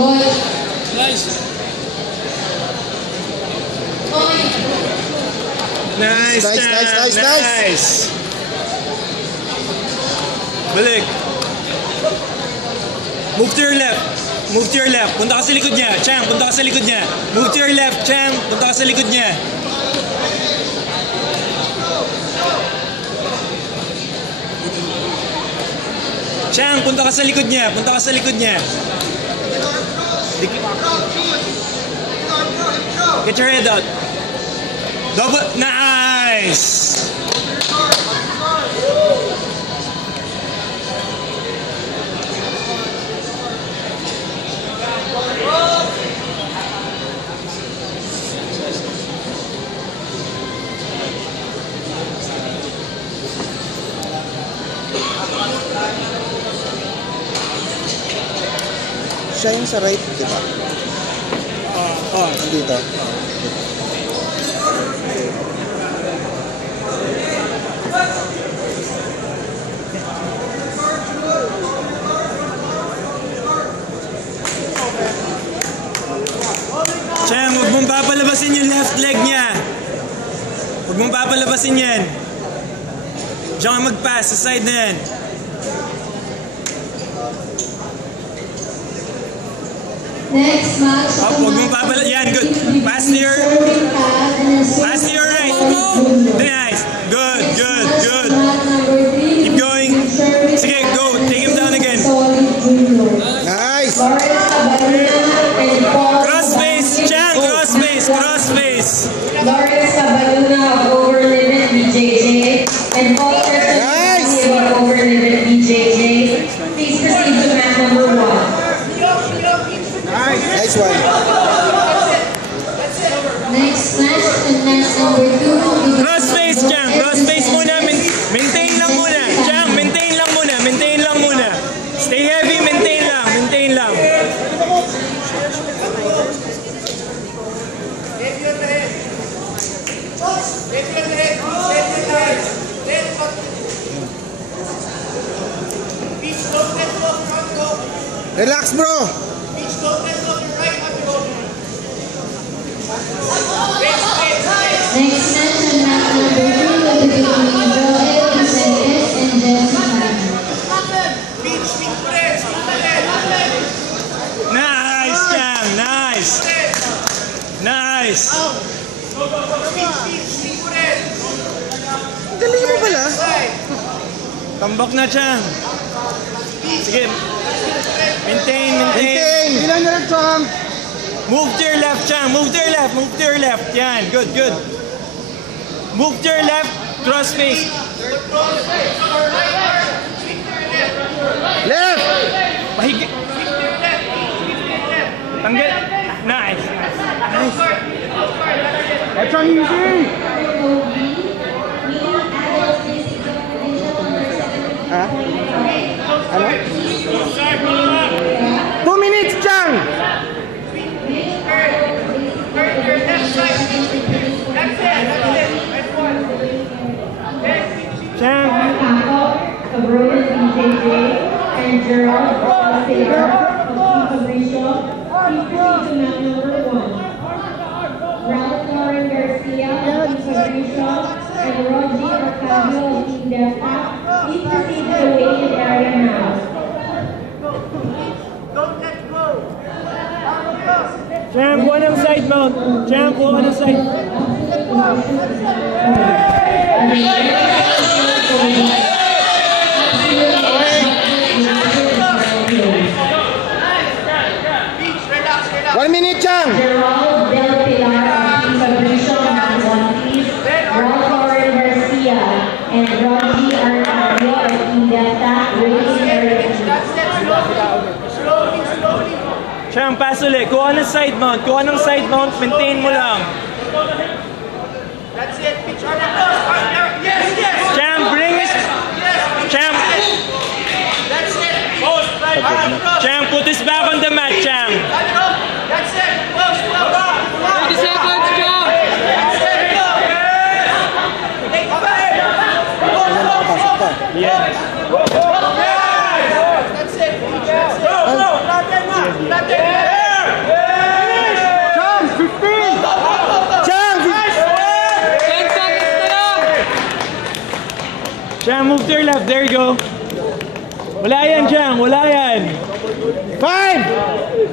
Nice. Nice. Balik. Move to your left. Move to your left. Punta ka sa likod niya. Chang, punta ka sa likod niya. Move to your left, Chang. Punta ka sa likod niya. Chang, punta ka sa likod niya. Punta ka sa likod niya. Get your head out. Double. Nice. Siya yung sa right, di ba? Dito. Chang, huwag mong papalabasin yung left leg niya. Huwag mong papalabasin yan. Diyan ka mag-pass sa side na yan. Next match. Huwag mong papalabasin. Yan, good. Pass to your right. Nice. Good. Keep going. Sige, go. Take him down again. Nice! Crossface, Chang. Crossface. Lawrence Cabaluna of Overlimit BJJ and Paul Nice! of Overlimit BJJ. Please proceed to match number 1. Nice one. Next match and match number 2. Crossface, Chang. Crossface muna. Maintain lang muna. Chang, maintain lang muna. Stay heavy, maintain lang. Relax, bro. Next match and match number 2 will be between Joel Vicentes and Jesse Hanna. Nice, Chang. Nice. Galing mo pala. Tambak na, Chang. Sige. Maintain. Ilan na rin, Chang? Move to your left, Chang. Move to your left. Yan, good. Move to your left. Cross face. Left! Mahigit. Tanggal. Nice. Chang, easy! Ha? Ano? 2 minutes, Chang! Chang. Of Roman BJJ and Gerald Sayer of Fabricio. Please proceed to match number 1. Ralph Lauren Garcia of Fabricio and Rogi Arcavio of Team Delta. Please proceed to the weighted area now. Chang, kuha ng side mount. Chang, kuha ng side. One minute, Chang! Gerald Del Pilar of Team Fabricio match 1 please. Ralph Lauren Garcia and Rogi Arcavio of Team Delta. Weighted area. Chang, pass ulit. Kuha ng side mount. Maintain mo lang. That's it. Pitch on the post. Yes. Chang, bring it. Chang. That's it. Post. Right. Chang, put this back on the mat, Chang. That's it. Post. 30 seconds, Chang. That's it. Go. Take it back. Yes. That's it. Go. Not that. Chang, move to your left. There you go. Wala yan, Chang. Wala yan. 5!